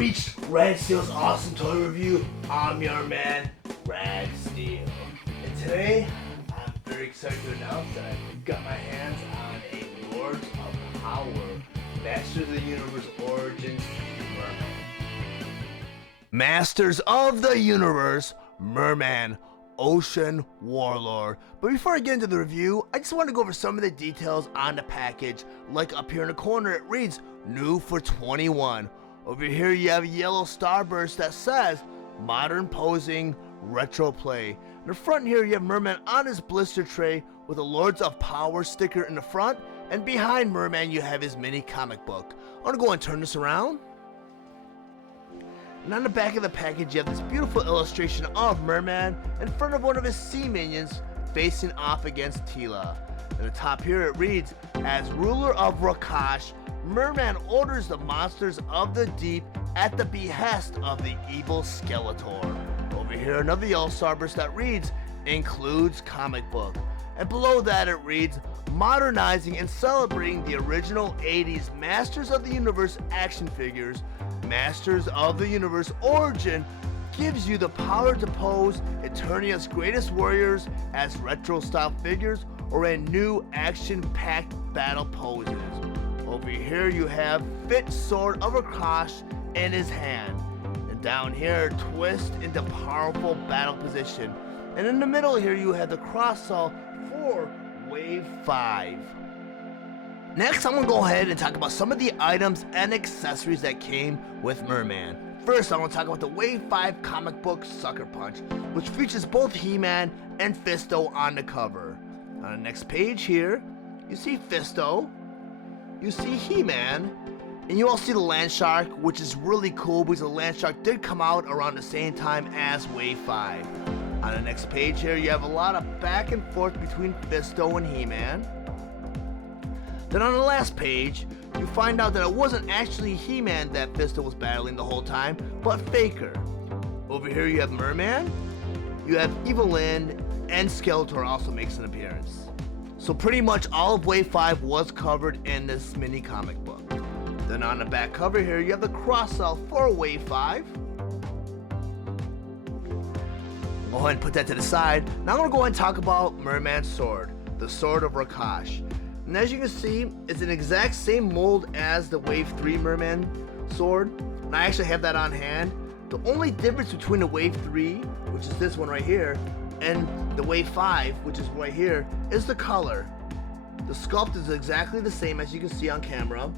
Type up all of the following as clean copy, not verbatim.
reached Rad Steele's awesome toy review. I'm your man, Rad Steele. And today, I'm very excited to announce that I've got my hands on a Lords of Power, Masters of the Universe Origins Mer-Man. Masters of the Universe Mer-Man, Ocean Warlord. But before I get into the review, I just want to go over some of the details on the package. Like up here in the corner, it reads, new for 21. Over here you have a yellow starburst that says, modern posing, retro play. In the front here you have Mer-Man on his blister tray with a Lords of Power sticker in the front. And behind Mer-Man you have his mini comic book. I'm going to go and turn this around. And on the back of the package, you have this beautiful illustration of Mer-Man in front of one of his sea minions facing off against Steele. At the top here it reads, as ruler of Rakash, Mer-Man orders the monsters of the deep at the behest of the evil Skeletor. Over here another yellow starburst that reads, includes comic book. And below that it reads, modernizing and celebrating the original 80s Masters of the Universe action figures. Masters of the Universe Origin gives you the power to pose Eternia's greatest warriors as retro-style figures or in new action-packed battle poses. Over here you have Fit Sword of Rakash in his hand. And down here, twist into powerful battle position. And in the middle here you have the cross-saw for Wave 5. Next, I'm going to go ahead and talk about some of the items and accessories that came with Mer-Man. First, I'm going to talk about the Wave 5 comic book Sucker Punch, which features both He-Man and Fisto on the cover. On the next page here, you see Fisto, you see He-Man, and you all see the Land Shark, which is really cool because the Land Shark did come out around the same time as Wave 5. On the next page here, you have a lot of back and forth between Fisto and He-Man. Then on the last page, you find out that it wasn't actually He-Man that Fisto was battling the whole time, but Faker. Over here you have Mer-Man, you have Evil-Lyn, and Skeletor also makes an appearance. So pretty much all of Wave 5 was covered in this mini comic book. Then on the back cover here, you have the cross-sell for Wave 5. Go ahead and put that to the side. Now I'm going to go ahead and talk about Mer-Man's sword, the Sword of Rakash. And as you can see, it's an exact same mold as the Wave 3 Mer-Man sword. And I actually have that on hand. The only difference between the Wave 3, which is this one right here, and the Wave 5, which is right here, is the color. The sculpt is exactly the same as you can see on camera.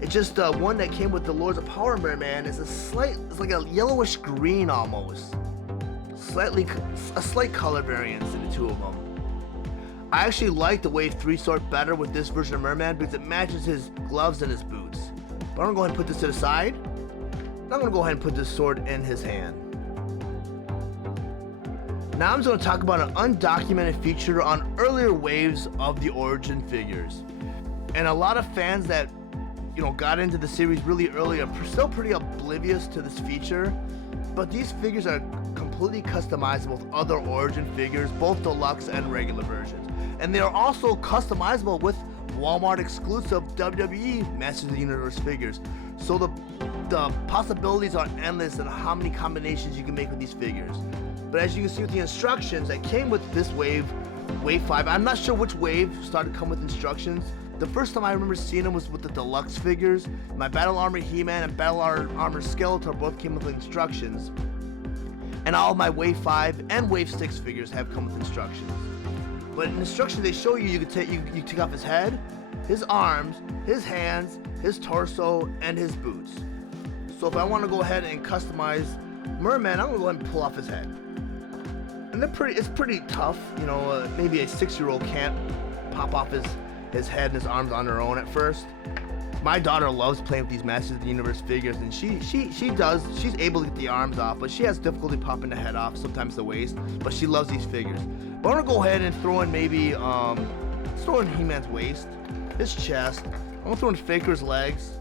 It's just the one that came with the Lords of Power Mer-Man is it's like a yellowish green almost. A slight color variance in the two of them. I actually like the Wave 3 sword better with this version of Mer-Man because it matches his gloves and his boots. But I'm going to go ahead and put this to the side. Now I'm going to go ahead and put this sword in his hand. Now I'm going to talk about an undocumented feature on earlier waves of the Origin figures. And a lot of fans that got into the series really early are still pretty oblivious to this feature. But these figures are completely customizable with other Origin figures, both deluxe and regular versions. And they are also customizable with Walmart exclusive WWE Masters of the Universe figures. So the possibilities are endless in how many combinations you can make with these figures. But as you can see with the instructions that came with this Wave 5, I'm not sure which wave started coming with instructions. The first time I remember seeing them was with the deluxe figures. My Battle Armor He-Man and Battle Armor Skeletor both came with instructions. And all of my Wave 5 and Wave 6 figures have come with instructions. But in instructions they show you, you take off his head, his arms, his hands, his torso, and his boots. So if I want to go ahead and customize Mer-Man, I'm going to go ahead and pull off his head. And it's pretty tough, maybe a 6-year-old can't pop off his head and his arms on their own at first. My daughter loves playing with these Masters of the Universe figures, and she's able to get the arms off, but she has difficulty popping the head off, sometimes the waist, but she loves these figures. But I'm gonna go ahead and throw in maybe, throw in He-Man's waist, his chest, I'm gonna throw in Faker's legs,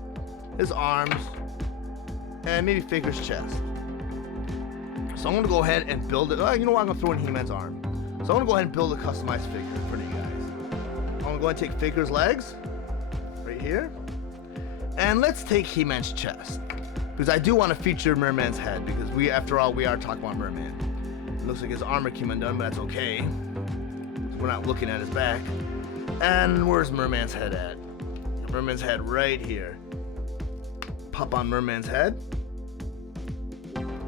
his arms, and maybe Faker's chest. So I'm gonna go ahead and build it. You know what, I'm gonna throw in He-Man's arm. So I'm gonna go ahead and build a customized figure for you guys. I'm gonna go ahead and take Faker's legs, right here. And let's take He-Man's chest. because I do want to feature Mer-Man's head, because after all, we are talking about Mer-Man. It looks like his armor came undone, but that's okay. We're not looking at his back. And where's Mer-Man's head at? Mer-Man's head right here. Pop on Mer-Man's head.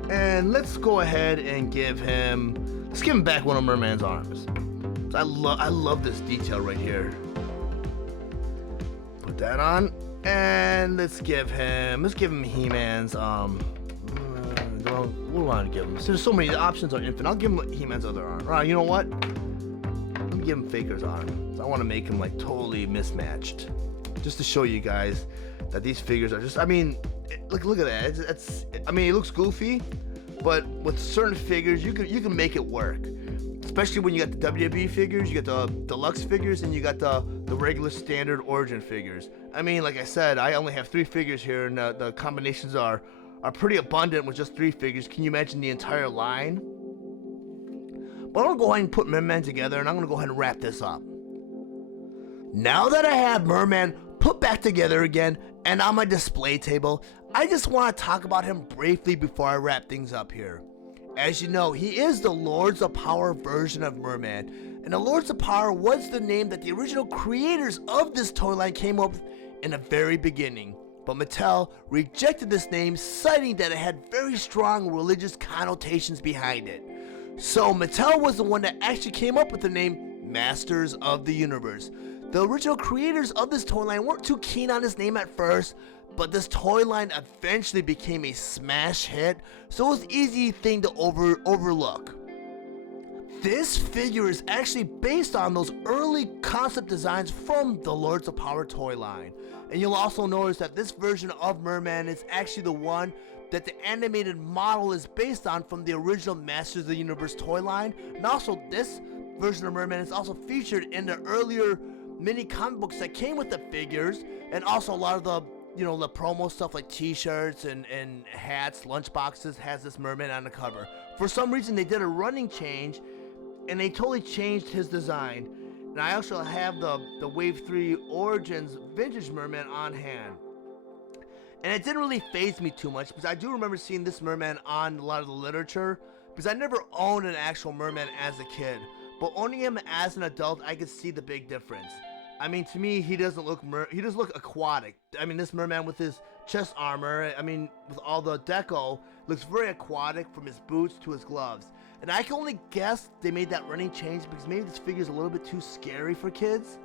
And let's go ahead and give him back one of Mer-Man's arms. I love this detail right here. Put that on. And let's give him He-Man's, what do I want to give him? So there's so many, the options are infinite. I'll give him He-Man's other arm. You know what? Let me give him Faker's arm. So I want to make him like totally mismatched. Just to show you guys that these figures are just, I mean, look at that. I mean, it looks goofy, but with certain figures, you can make it work. Especially when you got the WWE figures, you got the deluxe figures, and you got the regular standard origin figures. I mean, like I said, I only have 3 figures here, and the combinations are pretty abundant with just 3 figures. Can you imagine the entire line? But I'm gonna go ahead and put Mer-Man together, and I'm gonna go ahead and wrap this up. Now that I have Mer-Man put back together again and on my display table, I just want to talk about him briefly before I wrap things up here. As you know, he is the Lords of Power version of Mer-Man, and the Lords of Power was the name that the original creators of this toy line came up with in the very beginning. But Mattel rejected this name, citing that it had very strong religious connotations behind it. So Mattel was the one that actually came up with the name Masters of the Universe. The original creators of this toy line weren't too keen on this name at first, but this toy line eventually became a smash hit, so it was an easy thing to overlook. This figure is actually based on those early concept designs from the Lords of Power toy line. And you'll also notice that this version of Mer-Man is actually the one that the animated model is based on from the original Masters of the Universe toy line. And also this version of Mer-Man is also featured in the earlier mini comic books that came with the figures, and also a lot of the the promo stuff like t-shirts and hats, lunchboxes has this Mer-Man on the cover. For some reason they did a running change and they totally changed his design. And I also have the Wave 3 Origins vintage Mer-Man on hand. And it didn't really faze me too much, because I do remember seeing this Mer-Man on a lot of the literature, because I never owned an actual Mer-Man as a kid. But owning him as an adult, I could see the big difference. I mean, to me, he doesn't look aquatic. I mean, this Mer-Man with his chest armor, I mean, with all the deco, looks very aquatic from his boots to his gloves. And I can only guess they made that running change because maybe this figure's a little bit too scary for kids.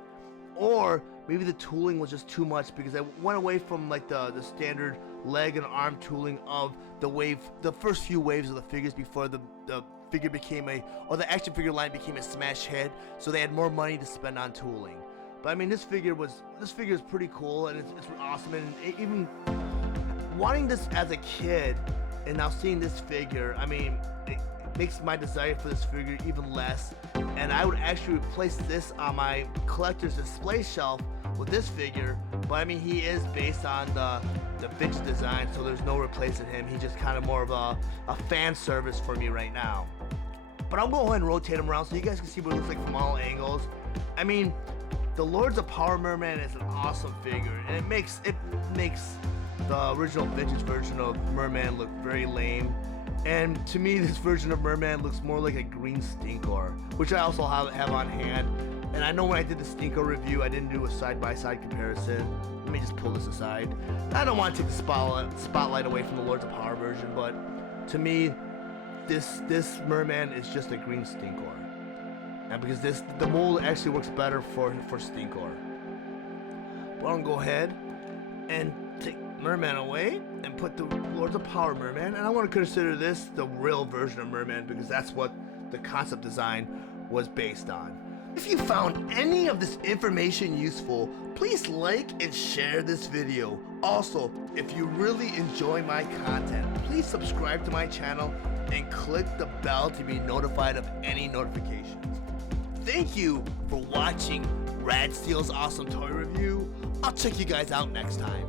Or maybe the tooling was just too much, because I went away from like the standard leg and arm tooling of the first few waves of the figures before the figure became the action figure line became a smash hit, so they had more money to spend on tooling. But I mean, this figure is pretty cool, and it's awesome. And even wanting this as a kid and now seeing this figure, I mean, it makes my desire for this figure even less. And I would actually replace this on my collector's display shelf with this figure. But I mean, he is based on the vintage design, so there's no replacing him. He's just kind of more of a fan service for me right now. But I'll go ahead and rotate him around so you guys can see what it looks like from all angles. I mean, the Lords of Power Mer-Man is an awesome figure, and it makes the original vintage version of Mer-Man look very lame. And to me, this version of Mer-Man looks more like a green Stinkor, which I also have on hand. And I know when I did the Stinkor review, I didn't do a side-by-side comparison. Let me just pull this aside. I don't want to take the spotlight away from the Lords of Power version, but to me, this Mer-Man is just a green Stinkor. And because the mold actually works better for Stinkor. But I'm gonna go ahead and take Mer-Man away and put the Lords of Power Mer-Man, and I want to consider this the real version of Mer-Man because that's what the concept design was based on. If you found any of this information useful, please like and share this video. Also, if you really enjoy my content, please subscribe to my channel and click the bell to be notified of any notifications. Thank you for watching Rad Steele's Awesome Toy Review. I'll check you guys out next time.